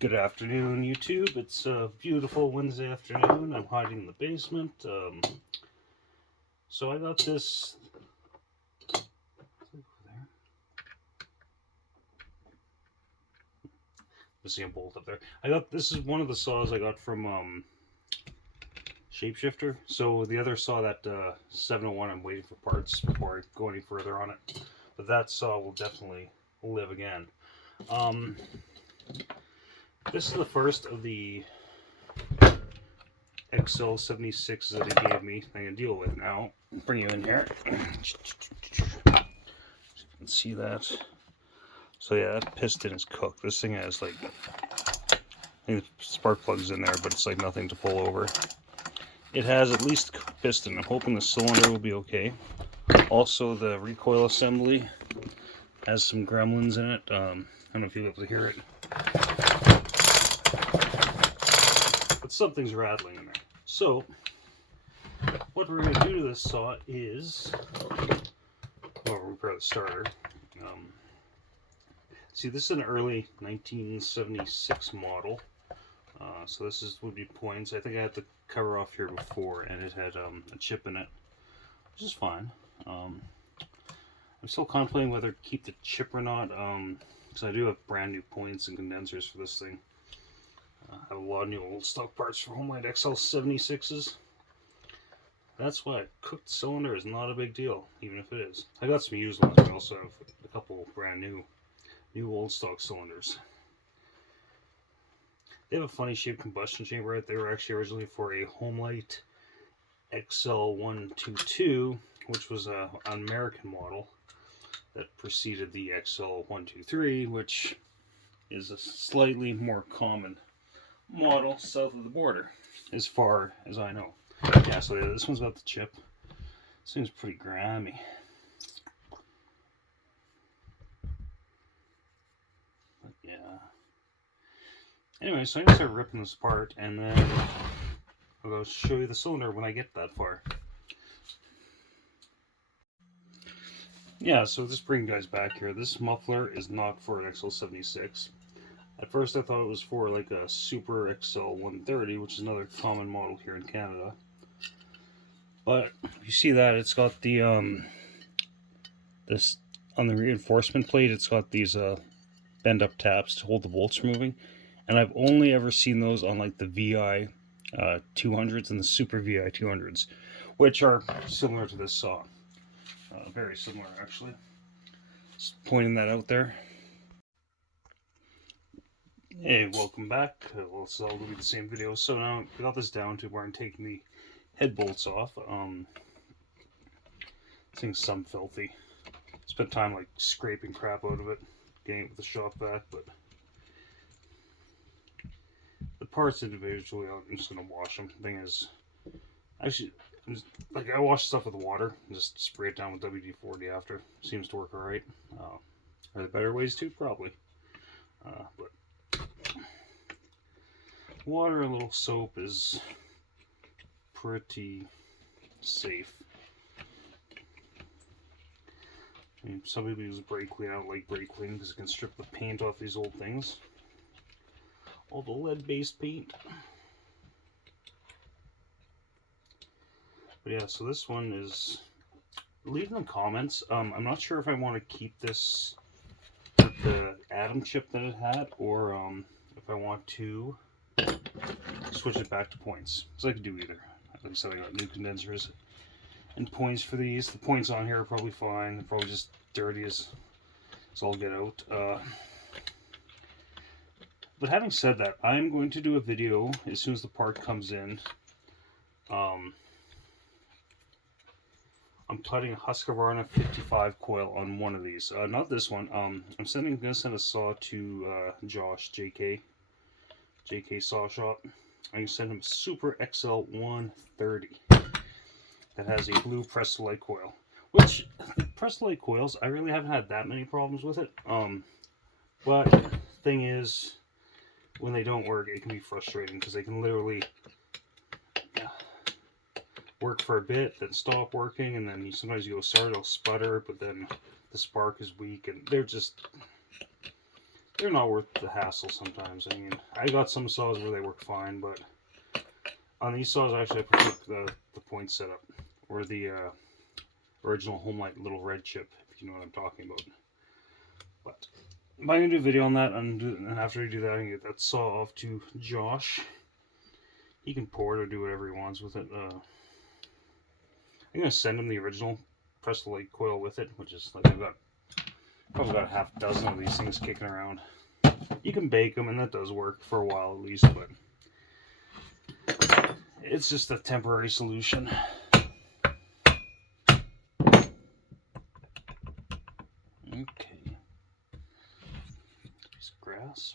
Good afternoon, YouTube. It's a beautiful Wednesday afternoon. I'm hiding in the basement. So I got this. Missing a bolt up there. This is one of the saws I got from Shapeshifter. So the other saw, that 701, I'm waiting for parts before I go any further on it. But that saw will definitely live again. This is the first of the xl-76 that he gave me. I'm gonna deal with now. Bring you in here. You can see that. So yeah, that piston is cooked. This thing has like, I think the spark plug's in there, but it's like nothing to pull over. It has at least cooked piston. I'm hoping the cylinder will be okay. Also, the recoil assembly has some gremlins in it. I don't know if you'll be able to hear it, but something's rattling in there. So what we're going to do to this saw is, well, repair the starter. See, this is an early 1976 model. So this would be points. I think I had the cover off here before, and it had a chip in it, which is fine. I'm still contemplating whether to keep the chip or not, because I do have brand new points and condensers for this thing. I have a lot of new old stock parts for homelite xl-76s. That's why a cooked cylinder is not a big deal, even if it is. I got some used ones, but I also have a couple brand new old stock cylinders. They have a funny shaped combustion chamber, right? They were actually originally for a homelite xl-122, which was an American model that preceded the xl-123, which is a slightly more common model south of the border, as far as I know. Yeah, so yeah, this one's got the chip. This thing's pretty grimy. But yeah. Anyway, so I'm gonna start ripping this apart, and then I'll go show you the cylinder when I get that far. Yeah, so just bring you guys back here. This muffler is not for an xl-76. At first I thought it was for like a Super XL-130, which is another common model here in Canada. But you see that it's got the this on the reinforcement plate, it's got these bend up tabs to hold the bolts from moving. And I've only ever seen those on like the VI 200s and the Super VI 200s, which are similar to this saw. Very similar, actually. Just pointing that out there. Hey, welcome back. Well, it's all going to be the same video. So now I got this down to where I'm taking the head bolts off. This thing's some filthy. Spent time like scraping crap out of it, getting it with the shop vac, but the parts individually, I'm just gonna wash them. The thing is, actually, I wash stuff with water and just spray it down with WD-40 after. Seems to work alright. Are there better ways too? Probably. But water and a little soap is pretty safe. I mean, some people use brake clean. I don't like brake clean because it can strip the paint off these old things. All the lead-based paint. But yeah, so this one is... Leave in the comments. I'm not sure if I want to keep this with the atom chip that it had, or if I want to switch it back to points. Because I could do either. Like I said, I got new condensers and points for these. The points on here are probably fine. They're probably just dirty as all get out. But having said that, I'm going to do a video as soon as the part comes in. I'm putting a Husqvarna 55 coil on one of these. Not this one. I'm going to send a saw to Josh, JK Saw Shop. I'm going to send him a Super XL-130 that has a blue press-to-light coil. Which, press-to-light coils, I really haven't had that many problems with it. But the thing is, when they don't work, it can be frustrating because they can literally work for a bit, then stop working, and then sometimes you go start, it'll sputter, but then the spark is weak, and they're just they're not worth the hassle sometimes. I mean, I got some saws where they work fine, but on these saws, actually, I prefer the point setup, or the original homelite little red chip, if you know what I'm talking about. But I'm going to do a video on that, and after I do that, I can get that saw off to Josh. He can pour it or do whatever he wants with it. I'm going to send him the original press light coil with it, which is like I've got probably got a half dozen of these things kicking around. You can bake them, and that does work for a while at least, but it's just a temporary solution. Okay. Piece of grass.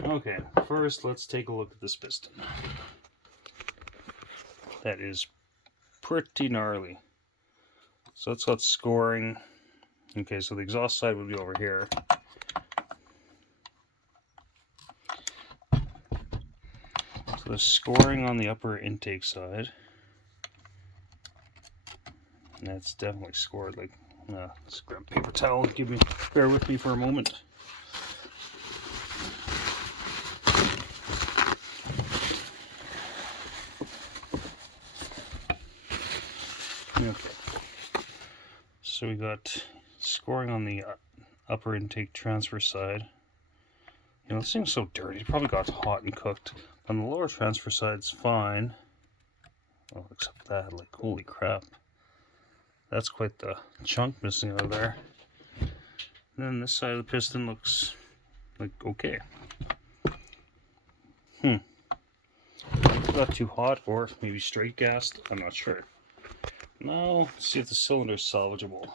Okay, first let's take a look at this piston. That is pretty gnarly. So it's got scoring. Okay, so the exhaust side would be over here. So the scoring on the upper intake side. And that's definitely scored. Like, let's grab a paper towel. Bear with me for a moment. Okay. So we got scoring on the upper intake transfer side. You know, this thing's so dirty. It probably got hot and cooked. On the lower transfer side's fine. Well, except that, like, holy crap. That's quite the chunk missing out of there. And then this side of the piston looks like okay. Got too hot, or maybe straight gassed. I'm not sure. Now, let's see if the cylinder's salvageable.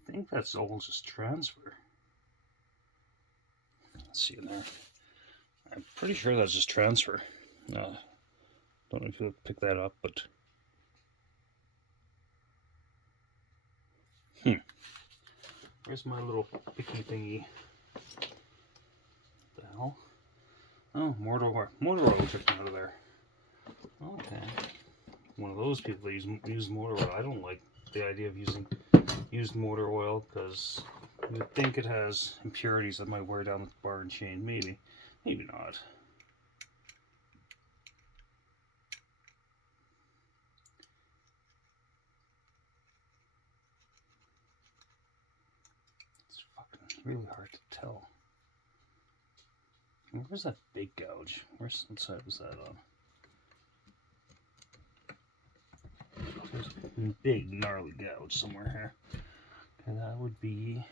I think that's all just transfer. Let's see in there. I'm pretty sure that's just transfer. Don't know if you'll pick that up, but where's my little picky thingy? What the hell? Oh, motor oil took me out of there. Okay, one of those people that use motor oil. I don't like the idea of using used motor oil because you would think it has impurities that might wear down the bar and chain. Maybe not. It's fucking really hard to tell. Where's that big gouge? What side was that on? There's a big gnarly gouge somewhere here. Okay, that would be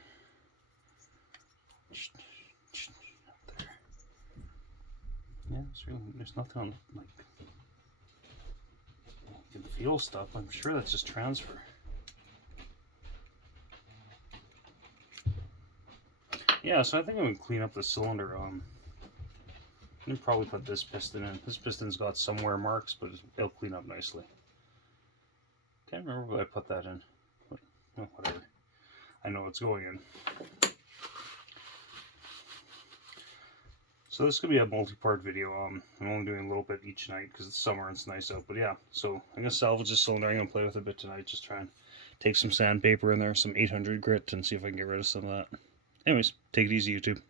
up there. Yeah, there's nothing on, like, you can feel stuff. I'm sure that's just transfer. Yeah, so I think I'm gonna clean up the cylinder. And probably put this piston in. This piston's got some wear marks, but it'll clean up nicely. Can't remember where I put that in, but whatever. I know it's going in. So this could be a multi-part video. I'm only doing a little bit each night because it's summer and it's nice out. But yeah, so I'm gonna salvage this cylinder. I'm gonna play with it a bit tonight. Just try and take some sandpaper in there, some 800 grit, and see if I can get rid of some of that. Anyways, take it easy, YouTube.